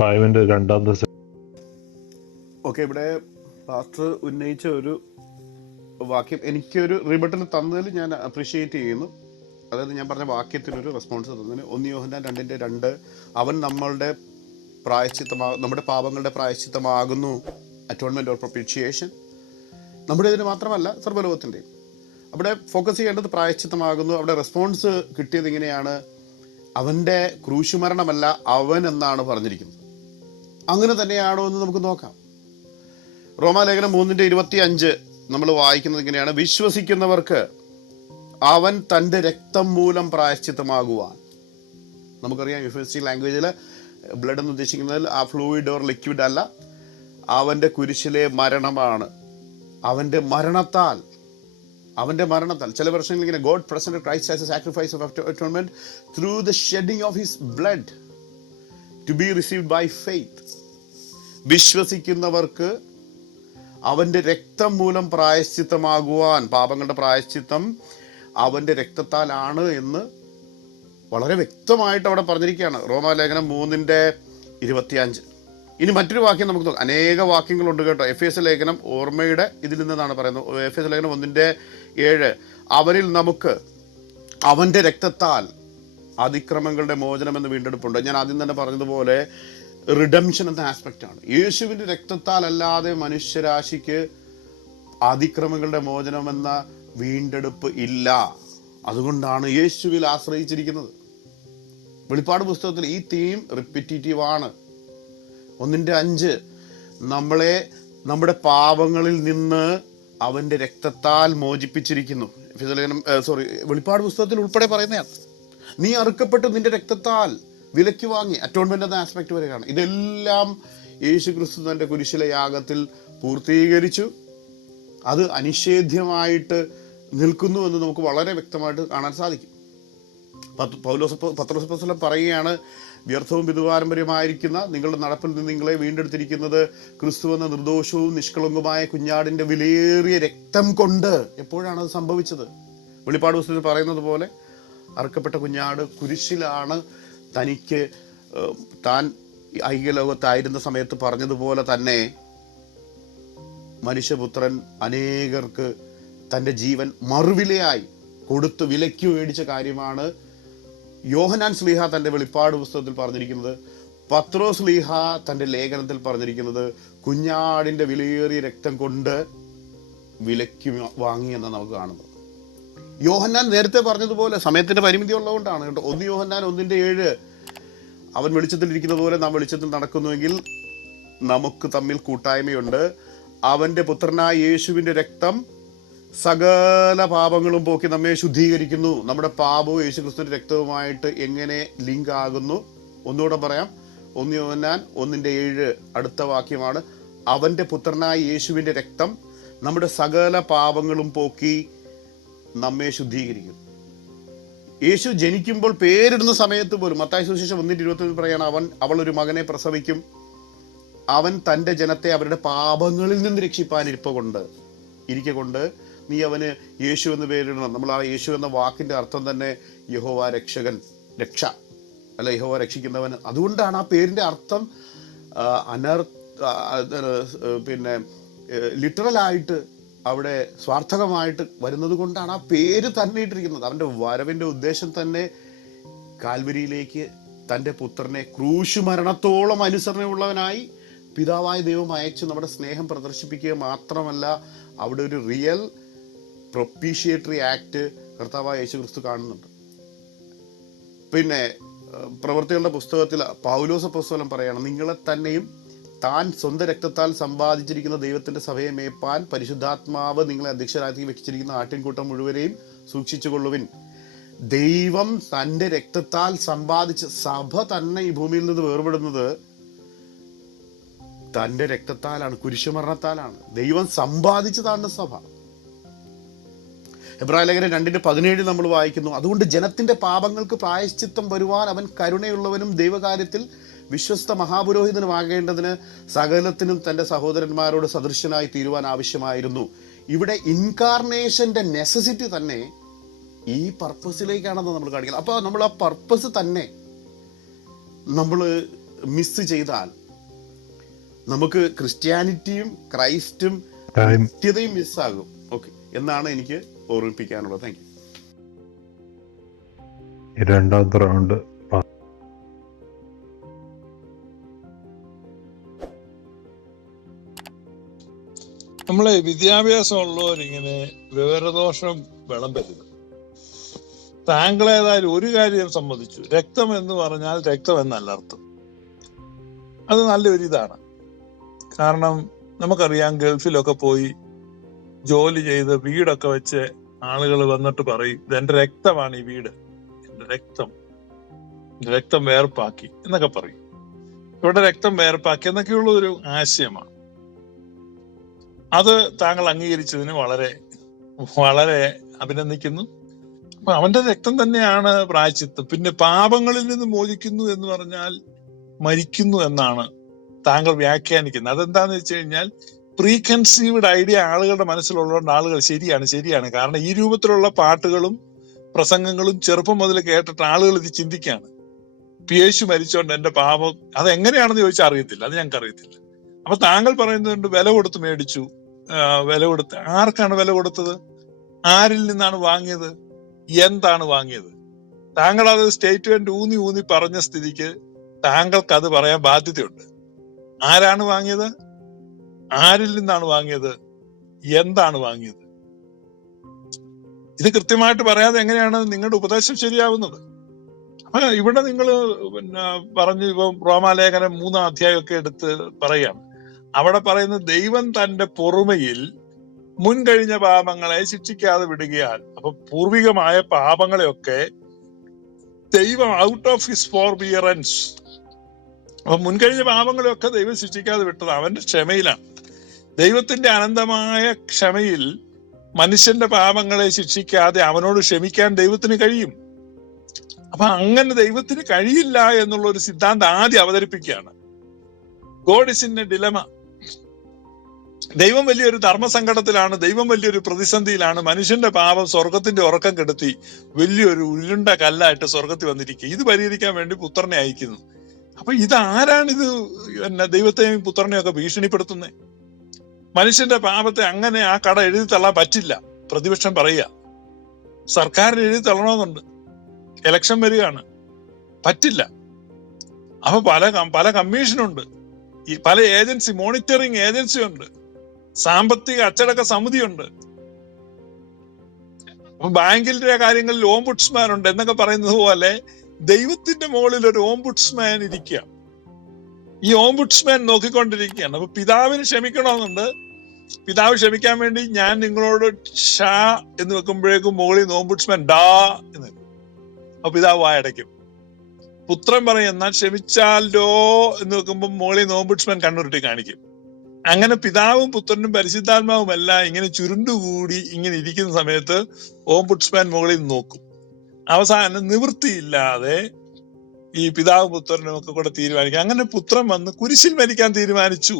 ഫൈവിന്റെ രണ്ടാമത്തെ ഓക്കെ, ഇവിടെ പാസ്റ്റർ ഉന്നയിച്ച ഒരു വാക്യം എനിക്കൊരു റിബട്ടൽ തന്നതിൽ ഞാൻ അപ്രീഷിയേറ്റ് ചെയ്യുന്നു. അതായത് ഞാൻ പറഞ്ഞ വാക്യത്തിനൊരു റെസ്പോൺസ് തന്നതിന് 1 യോഹന്നാൻ 2:2 അവൻ നമ്മളുടെ നമ്മുടെ പാപങ്ങളുടെ പ്രായശ്ചിത്തമാകുന്നു. അറ്റോൺമെന്റ് ഓർ പ്രൊപ്പിഷ്യേഷൻ നമ്മുടെ ഇതിന് മാത്രമല്ല സർവ്വലോകത്തിൻ്റെയും. അവിടെ ഫോക്കസ് ചെയ്യേണ്ടത് പ്രായശ്ചിത്തമാകുന്നു. അവിടെ റെസ്പോൺസ് കിട്ടിയത് ഇങ്ങനെയാണ്, അവൻ്റെ ക്രൂശുമരണമല്ല അവൻ എന്നാണ് പറഞ്ഞിരിക്കുന്നത്. അങ്ങനെ തന്നെയാണോ എന്ന് നമുക്ക് നോക്കാം. റോമാലേഖനം 3:25 നമ്മൾ വായിക്കുന്നത് ഇങ്ങനെയാണ്, വിശ്വസിക്കുന്നവർക്ക് അവൻ തൻ്റെ രക്തം മൂലം പ്രായശ്ചിത്തമാകുവാൻ. നമുക്കറിയാം യൂണിവേഴ്സിറ്റി ലാംഗ്വേജിൽ ബ്ലഡ് എന്ന് ഉദ്ദേശിക്കുന്നതിൽ ആ ഫ്ലൂയിഡ് ഓർ ലിക്വിഡ് അല്ല, അവൻ്റെ കുരിശിലെ മരണമാണ്. അവൻ്റെ മരണത്താൽ ചില വർഷങ്ങളിൽ ഇങ്ങനെ God presented Christ as a sacrifice of atonement through the shedding of his blood to be received by faith. വിശ്വസിക്കുന്നവർക്ക് അവൻ്റെ രക്തം മൂലം പ്രായശ്ചിത്തമാകുവാൻ, പാപങ്ങളുടെ പ്രായശ്ചിത്തം അവൻ്റെ രക്തത്താലാണ് എന്ന് വളരെ വ്യക്തമായിട്ട് അവിടെ പറഞ്ഞിരിക്കുകയാണ്. റോമാലേഖനം 3:25. ഇനി മറ്റൊരു വാക്യം നമുക്ക് നോക്കാം. അനേക വാക്യങ്ങളുണ്ട് കേട്ടോ. എഫേസ്യ ലേഖനം ഓർമ്മയുടെ ഇതിൽ നിന്നാണ് പറയുന്നത്. എഫേസ്യ ലേഖനം 1:7 അവനിൽ നമുക്ക് അവൻ്റെ രക്തത്താൽ അതിക്രമങ്ങളുടെ മോചനം എന്ന് വീണ്ടെടുപ്പുണ്ട്. ഞാൻ ആദ്യം തന്നെ പറഞ്ഞതുപോലെ റിഡംഷൻ എന്ന ആസ്പെക്റ്റാണ്. യേശുവിൻ്റെ രക്തത്താൽ അല്ലാതെ മനുഷ്യരാശിക്ക് അതിക്രമങ്ങളുടെ മോചനം എന്ന വീണ്ടെടുപ്പ് ഇല്ല. അതുകൊണ്ടാണ് യേശുവിൽ ആശ്രയിച്ചിരിക്കുന്നത്. വെളിപ്പാട് പുസ്തകത്തിൽ ഈ തീം റിപ്പിറ്റേറ്റീവ് ആണ്. 1:5 നമ്മളെ നമ്മുടെ പാപങ്ങളിൽ നിന്ന് അവൻ്റെ രക്തത്താൽ മോചിപ്പിച്ചിരിക്കുന്നു. വെളിപ്പാട് പുസ്തകത്തിൽ ഉൾപ്പെടെ പറയുന്നതാണ്, നീ അറുക്കപ്പെട്ട് നിന്റെ രക്തത്താൽ വിലയ്ക്ക് വാങ്ങി. അറ്റോൺമെന്റ് എന്ന ആസ്പെക്ട് വരെയാണ്. ഇതെല്ലാം യേശു ക്രിസ്തു തൻ്റെ കുരിശിലെ യാഗത്തിൽ പൂർത്തീകരിച്ചു. അത് അനിഷേധ്യമായിട്ട് നിൽക്കുന്നു എന്ന് നമുക്ക് വളരെ വ്യക്തമായിട്ട് കാണാൻ സാധിക്കും. പത്രോസ് അപ്പോസ്തലൻ പറയുകയാണ്, വ്യർത്ഥവും പിതൃപാരമ്പര്യമായിരിക്കുന്ന നിങ്ങളുടെ നടപ്പിൽ നിന്ന് നിങ്ങളെ വീണ്ടെടുത്തിരിക്കുന്നത് ക്രിസ്തു എന്ന നിർദോഷവും നിഷ്കളങ്കവുമായ കുഞ്ഞാടിൻ്റെ വിലയേറിയ രക്തം കൊണ്ട്. എപ്പോഴാണ് അത് സംഭവിച്ചത്? വെളിപ്പാട് പുസ്തകത്തിൽ പറയുന്നത് പോലെ അറുക്കപ്പെട്ട കുഞ്ഞാട് കുരിശിലാണ് തനിക്ക് താൻ ഐക്യലോകത്തായിരുന്ന സമയത്ത് പറഞ്ഞതുപോലെ തന്നെ മനുഷ്യപുത്രൻ അനേകർക്ക് തൻ്റെ ജീവൻ മറുവിലയായി കൊടുത്ത് വിലയ്ക്ക് മേടിച്ച കാര്യമാണ് യോഹന്നാൻ ശ്ലീഹ തൻ്റെ വെളിപ്പാട് പുസ്തകത്തിൽ പറഞ്ഞിരിക്കുന്നത്. പത്രോസ് ശ്ലീഹ തൻ്റെ ലേഖനത്തിൽ പറഞ്ഞിരിക്കുന്നത് കുഞ്ഞാടിൻ്റെ വിലയേറിയ രക്തം കൊണ്ട് വിലയ്ക്ക് വാങ്ങിയെന്നാണ് നമുക്ക് കാണുന്നത്. യോഹന്നാൻ നേരത്തെ പറഞ്ഞതുപോലെ സമയത്തിൻ്റെ പരിമിതി ഉള്ളതുകൊണ്ടാണ് കേട്ടോ. 1 യോഹന്നാൻ 1:7 അവൻ വെളിച്ചത്തിലിരിക്കുന്നത് പോലെ നാം വെളിച്ചത്തിൽ നടക്കുന്നുവെങ്കിൽ നമുക്ക് തമ്മിൽ കൂട്ടായ്മയുണ്ട്. അവൻ്റെ പുത്രനായ യേശുവിൻ്റെ രക്തം സകല പാപങ്ങളും പോക്കി നമ്മെ ശുദ്ധീകരിക്കുന്നു. നമ്മുടെ പാപവും യേശു ക്രിസ്തുവിന്റെ രക്തവുമായിട്ട് എങ്ങനെ ലിങ്ക് ആകുന്നു? ഒന്നുകൂടെ പറയാം. 1 യോഹന്നാൻ 1:7 അടുത്ത വാക്യമാണ്, അവൻ്റെ പുത്രനായ യേശുവിൻ്റെ രക്തം നമ്മുടെ സകല പാപങ്ങളും പോക്കി നമ്മെ ശുദ്ധീകരിക്കുന്നു. യേശു ജനിക്കുമ്പോൾ പേരിടുന്ന സമയത്ത് പോലും മത്തായി സുവിശേഷം 1:21 പറയാണ്, അവൾ ഒരു മകനെ പ്രസവിക്കും, അവൻ തൻ്റെ ജനത്തെ അവരുടെ പാപങ്ങളിൽ നിന്ന് രക്ഷിപ്പാൻ ഇരിക്കൊണ്ട് നീ അവന് യേശു എന്ന് പേരിടണം. നമ്മൾ ആ യേശു എന്ന വാക്കിൻ്റെ അർത്ഥം തന്നെ യഹോവ രക്ഷകൻ, രക്ഷ അല്ല, യഹോവ രക്ഷിക്കുന്നവൻ. അതുകൊണ്ടാണ് ആ പേരിൻ്റെ അർത്ഥം ലിറ്ററലായിട്ട് അവിടെ സ്വാർത്ഥകമായിട്ട് വരുന്നത് കൊണ്ടാണ് ആ പേര് തന്നെ ഇട്ടിരിക്കുന്നത്. അവൻ്റെ വരവിൻ്റെ ഉദ്ദേശം തന്നെ കാൽവരിയിലേക്ക് തൻ്റെ പുത്രനെ ക്രൂശ് മരണത്തോളം അനുസരണയുള്ളവനായി പിതാവായ ദൈവം അയച്ച് നമ്മുടെ സ്നേഹം പ്രദർശിപ്പിക്കുക മാത്രമല്ല, അവിടെ ഒരു റിയൽ പ്രൊപ്പീഷിയേറ്ററി ആക്ട് കർത്താവായ യേശു ക്രിസ്തു കാണുന്നുണ്ട്. പിന്നെ പ്രവൃത്തികളുടെ പുസ്തകത്തിൽ പൗലോസ് അപ്പോസ്തലൻ പറയണം, നിങ്ങളെ തന്നെയും താൻ സ്വന്തം രക്തത്താൽ സമ്പാദിച്ചിരിക്കുന്ന ദൈവത്തിൻ്റെ സഭയെ മേപ്പാൻ പരിശുദ്ധാത്മാവ് നിങ്ങളെ അധ്യക്ഷരാക്കി വെച്ചിരിക്കുന്ന ആട്ടിൻകൂട്ടം മുഴുവനെയും സൂക്ഷിച്ചുകൊള്ളുവിൻ. ദൈവം തൻ്റെ രക്തത്താൽ സമ്പാദിച്ച സഭ തന്നെ ഈ ഭൂമിയിൽ നിന്ന് വേർപെടുന്നത് തൻ്റെ രക്തത്താലാണ്, കുരിശുമരണത്താലാണ്. ദൈവം സമ്പാദിച്ചതാണ് സഭ. എബ്രായ ലേഖനം 2:17 നമ്മൾ വായിക്കുന്നു, അതുകൊണ്ട് ജനത്തിൻ്റെ പാപങ്ങൾക്ക് പ്രായശ്ചിത്തം വരുവാൻ അവൻ കരുണയുള്ളവനും ദൈവകാര്യത്തിൽ വിശ്വസ്ത മഹാപുരോഹിതനുമാകേണ്ടതിന് സകലത്തിനും തൻ്റെ സഹോദരന്മാരോട് സദൃശ്യനായി തീരുവാൻ ആവശ്യമായിരുന്നു. ഇവിടെ ഇൻകാർണേഷൻ്റെ നെസസിറ്റി തന്നെ ഈ പർപ്പസിലേക്കാണെന്ന് നമ്മൾ കാണിക്കുന്നത്. അപ്പോൾ നമ്മൾ ആ പർപ്പസ് തന്നെ നമ്മൾ മിസ് ചെയ്താൽ നമുക്ക് ക്രിസ്ത്യാനിറ്റിയും ക്രൈസ്റ്റും നിത്യതയും മിസ്സാകും. ഓക്കെ, എന്നാണ് എനിക്ക് ഓർമ്മിപ്പിക്കാനുള്ളത്. Thank you. രണ്ടാമത്തെ റൗണ്ട് നമ്മളെ വിദ്യാഭ്യാസം ഉള്ളവരിങ്ങനെ വിവരദോഷം വിളമ്പരുത്. താങ്കൾ ഏതായാലും ഒരു കാര്യം സമ്മതിച്ചു, രക്തം എന്ന് പറഞ്ഞാൽ രക്തം എന്നല്ല അർത്ഥം. അത് നല്ലൊരു ഇതാണ്. കാരണം നമുക്കറിയാം, ഗൾഫിലൊക്കെ പോയി ജോലി ചെയ്ത് വീടൊക്കെ വെച്ച് ആളുകൾ വന്നിട്ട് പറയും, ഇതെന്റെ രക്തമാണ് ഈ വീട്, എന്റെ രക്തം വേർപ്പാക്കി എന്നൊക്കെ പറയും. ഇവിടെ രക്തം വേർപ്പാക്കി എന്നൊക്കെയുള്ള ഒരു ആശയമാണ്. അത് താങ്കൾ അംഗീകരിച്ചതിന് വളരെ വളരെ അഭിനന്ദിക്കുന്നു. അപ്പൊ അവന്റെ രക്തം തന്നെയാണ് പ്രായശ്ചിത്തം. പിന്നെ പാപങ്ങളിൽ നിന്ന് മോചിക്കുന്നു എന്ന് പറഞ്ഞാൽ മരിക്കുന്നു എന്നാണ് താങ്കൾ വ്യാഖ്യാനിക്കുന്നത്. അതെന്താന്ന് വെച്ച് കഴിഞ്ഞാൽ പ്രീ കൺസീവ്ഡ് ഐഡിയ ആളുകളുടെ മനസ്സിലുള്ളതുകൊണ്ട് ആളുകൾ ശരിയാണ്. കാരണം ഈ രൂപത്തിലുള്ള പാട്ടുകളും പ്രസംഗങ്ങളും ചെറുപ്പം മുതൽ കേട്ടിട്ട് ആളുകൾ ഇത് ചിന്തിക്കുകയാണ്, യേശു മരിച്ചോണ്ട് എന്റെ പാപം. അതെങ്ങനെയാണെന്ന് ചോദിച്ചാൽ അറിയത്തില്ല, അത് ഞങ്ങൾക്ക് അറിയത്തില്ല. അപ്പൊ താങ്കൾ പറയുന്നുണ്ട് വില കൊടുത്ത് മേടിച്ചു. വില കൊടുത്ത് ആർക്കാണ് വില കൊടുത്തത്? ആരിൽ നിന്നാണ് വാങ്ങിയത്? എന്താണ് വാങ്ങിയത്? താങ്കൾ അത് സ്റ്റേറ്റ്മെന്റ് ഊന്നി പറഞ്ഞ സ്ഥിതിക്ക് താങ്കൾക്ക് അത് പറയാൻ ബാധ്യതയുണ്ട്. ആരാണ് വാങ്ങിയത്? ആരിൽ നിന്നാണ് വാങ്ങിയത്? എന്താണ് വാങ്ങിയത്? ഇത് കൃത്യമായിട്ട് പറയാതെ എങ്ങനെയാണ് നിങ്ങളുടെ ഉപദേശം ശരിയാവുന്നത്? അപ്പൊ ഇവിടെ നിങ്ങൾ പറഞ്ഞു, ഇപ്പം റോമാലേഖനം 3-ാം അധ്യായമൊക്കെ എടുത്ത് പറയാണ്. അവിടെ പറയുന്നത് ദൈവം തന്റെ പൊറുമയിൽ മുൻകഴിഞ്ഞ പാപങ്ങളെ ശിക്ഷിക്കാതെ വിടുകയാൽ. അപ്പൊ പൂർവികമായ പാപങ്ങളെയൊക്കെ ദൈവം ഔട്ട് ഓഫ് ഹിസ് ഫോർബിയറൻസ്, അപ്പൊ മുൻകഴിഞ്ഞ പാപങ്ങളെയൊക്കെ ദൈവം ശിക്ഷിക്കാതെ വിട്ടത് അവന്റെ ക്ഷമയിലാണ്. ദൈവത്തിന്റെ അനന്തമായ ക്ഷമയിൽ മനുഷ്യന്റെ പാപങ്ങളെ ശിക്ഷിക്കാതെ അവനോട് ക്ഷമിക്കാൻ ദൈവത്തിന് കഴിയും. അപ്പൊ അങ്ങനെ ദൈവത്തിന് കഴിയില്ല എന്നുള്ള ഒരു സിദ്ധാന്തം ആദ്യം അവതരിപ്പിക്കുകയാണ്. God is in A dilemma. ദൈവം വലിയൊരു ധർമ്മസങ്കടത്തിലാണ്, ദൈവം വലിയൊരു പ്രതിസന്ധിയിലാണ്. മനുഷ്യന്റെ പാപം സ്വർഗത്തിന്റെ ഉറക്കം കെടുത്തി വലിയൊരു ഉരുണ്ട കല്ലായിട്ട് സ്വർഗത്തിൽ വന്നിരിക്കുക. ഇത് പരിഹരിക്കാൻ വേണ്ടി പുത്രനെ അയക്കുന്നു. അപ്പൊ ഇതാരാണിത് ദൈവത്തെയും പുത്രനെയും ഒക്കെ ഭീഷണിപ്പെടുത്തുന്നത്? മനുഷ്യന്റെ പാപത്തെ അങ്ങനെ ആ കട എഴുതി തള്ളാൻ പറ്റില്ല. പ്രതിപക്ഷം പറയുക സർക്കാരിന് എഴുതി തള്ളണമെന്നുണ്ട്, ഇലക്ഷൻ വരികയാണ്, പറ്റില്ല. അപ്പൊ പല കമ്മീഷനുണ്ട്, പല ഏജൻസി, മോണിറ്ററിംഗ് ഏജൻസി ഉണ്ട്, സാമ്പത്തിക അച്ചടക്ക സമിതിയുണ്ട്, ബാങ്കിന്റെ കാര്യങ്ങളിൽ ഓംബുഡ്സ്മാൻ ഉണ്ട് എന്നൊക്കെ പറയുന്നത് പോലെ ദൈവത്തിന്റെ മുകളിൽ ഒരു ഓംബുഡ്സ്മാൻ ഇരിക്കുക. ഈ ഓംബുഡ്സ്മാൻ നോക്കിക്കൊണ്ടിരിക്കുകയാണ്. അപ്പൊ പിതാവിന് ക്ഷമിക്കണമെന്നുണ്ട്. പിതാവ് ക്ഷമിക്കാൻ വേണ്ടി ഞാൻ നിങ്ങളോട് ഷാ എന്ന് വെക്കുമ്പോഴേക്കും മുകളിൽ നിന്ന് ഓംബുഡ്സ്മാൻ ഡാ എന്ന്. അപ്പൊ പിതാവ് വായടയ്ക്കും. പുത്രൻ പറയും എന്നാൽ ക്ഷമിച്ചാലോ എന്ന് വെക്കുമ്പോൾ മുകളിൽ നിന്ന് ഓംബുഡ്സ്മാൻ കണ്ണുരുട്ടി കാണിക്കും. അങ്ങനെ പിതാവും പുത്രനും പരിശുദ്ധാത്മാവും എല്ലാം ഇങ്ങനെ ചുരുണ്ടുകൂടി ഇങ്ങനെ ഇരിക്കുന്ന സമയത്ത് ഓംബുഡ്സ്മാൻ മുകളിൽ നോക്കും. അവസാനം നിവൃത്തിയില്ലാതെ ഈ പിതാവ് പുത്രനും ഒക്കെ കൂടെ തീരുമാനിക്കും. അങ്ങനെ പുത്രൻ വന്ന് കുരിശിൽ മരിക്കാൻ തീരുമാനിച്ചു.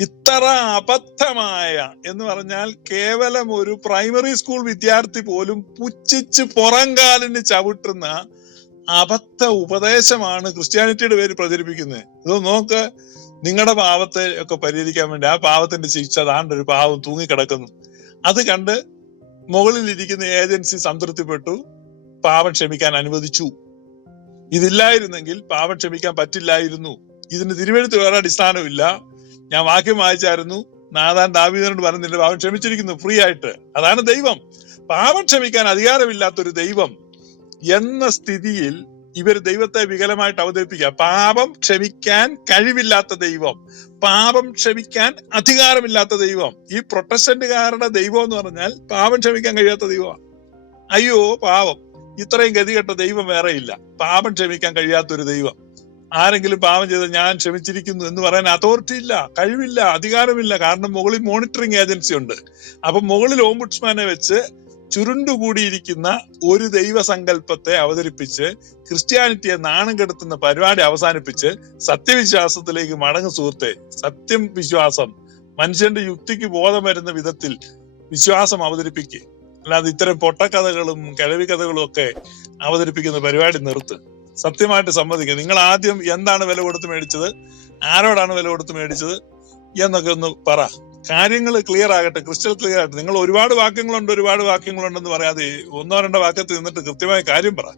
ഇത്ര അബദ്ധമായ എന്ന് പറഞ്ഞാൽ കേവലം ഒരു പ്രൈമറി സ്കൂൾ വിദ്യാർത്ഥി പോലും പുച്ഛിച്ച് പുറംകാലിന് ചവിട്ടുന്ന അബദ്ധ ഉപദേശമാണ് ക്രിസ്ത്യാനിറ്റിയുടെ പേര് പ്രചരിപ്പിക്കുന്നത്. ഇത് നോക്ക്, നിങ്ങളുടെ പാവത്തെ ഒക്കെ പരിഹരിക്കാൻ വേണ്ടി ആ പാവത്തിന്റെ ശിക്ഷ താണ്ടൊരു പാവം തൂങ്ങിക്കിടക്കുന്നു. അത് കണ്ട് മുകളിലിരിക്കുന്ന ഏജൻസി സംതൃപ്തിപ്പെട്ടു, പാവം ക്ഷമിക്കാൻ അനുവദിച്ചു. ഇതില്ലായിരുന്നെങ്കിൽ പാവം ക്ഷമിക്കാൻ പറ്റില്ലായിരുന്നു. ഇതിന് തിരുവെഴുത്ത് വേറെ അടിസ്ഥാനമില്ല. ഞാൻ വാക്യം വായിച്ചായിരുന്നു, നാഥാൻ ദാവീദിനോട് പറഞ്ഞില്ല, പാവം ക്ഷമിച്ചിരിക്കുന്നു ഫ്രീ ആയിട്ട്. അതാണ് ദൈവം. പാവം ക്ഷമിക്കാൻ അധികാരമില്ലാത്തൊരു ദൈവം എന്ന സ്ഥിതിയിൽ ഇവർ ദൈവത്തെ വികലമായിട്ട് അവതരിപ്പിക്കുക. പാപം ക്ഷമിക്കാൻ കഴിവില്ലാത്ത ദൈവം, പാപം ക്ഷമിക്കാൻ അധികാരമില്ലാത്ത ദൈവം. ഈ പ്രൊട്ടസ്റ്റന്റുകാരുടെ ദൈവം എന്ന് പറഞ്ഞാൽ പാപം ക്ഷമിക്കാൻ കഴിയാത്ത ദൈവമാണ്. അയ്യോ പാവം, ഇത്രയും ഗതികെട്ട ദൈവം വേറെ ഇല്ല, പാപം ക്ഷമിക്കാൻ കഴിയാത്തൊരു ദൈവം. ആരെങ്കിലും പാപം ചെയ്ത് ഞാൻ ക്ഷമിച്ചിരിക്കുന്നു എന്ന് പറയാൻ അതോറിറ്റി ഇല്ല, കഴിവില്ല, അധികാരമില്ല. കാരണം മുകളിൽ മോണിറ്ററിംഗ് ഏജൻസി ഉണ്ട്. അപ്പൊ മുകളിൽ ഓംബുഡ്സ്മാനെ വെച്ച് ചുരുണ്ടുകൂടിയിരിക്കുന്ന ഒരു ദൈവസങ്കല്പത്തെ അവതരിപ്പിച്ച് ക്രിസ്ത്യാനിറ്റിയെ നാണം കെടുത്തുന്ന പരിപാടി അവസാനിപ്പിച്ച് സത്യവിശ്വാസത്തിലേക്ക് മടങ്ങും സുഹൃത്തെ. സത്യം വിശ്വാസം, മനുഷ്യന്റെ യുക്തിക്ക് ബോധം വരുന്ന വിധത്തിൽ വിശ്വാസം അവതരിപ്പിക്കുക. അല്ലാതെ ഇത്തരം പൊട്ടക്കഥകളും കിഴവി കഥകളും ഒക്കെ അവതരിപ്പിക്കുന്ന പരിപാടി നിർത്ത്. സത്യമായിട്ട് സമ്മതിക്കുക. നിങ്ങൾ ആദ്യം എന്താണ് വില കൊടുത്ത് മേടിച്ചത്, ആരോടാണ് വില കൊടുത്ത് മേടിച്ചത് എന്നൊക്കെ ഒന്ന് പറ. കാര്യങ്ങൾ ക്ലിയർ ആകട്ടെ, ക്രിസ്റ്റൽ ക്ലിയർ ആകട്ടെ. നിങ്ങൾ ഒരുപാട് വാക്യങ്ങളുണ്ടെന്ന് പറയാതെ 1-2 വാക്യത്തിൽ നിന്നിട്ട് കൃത്യമായ കാര്യം പറ.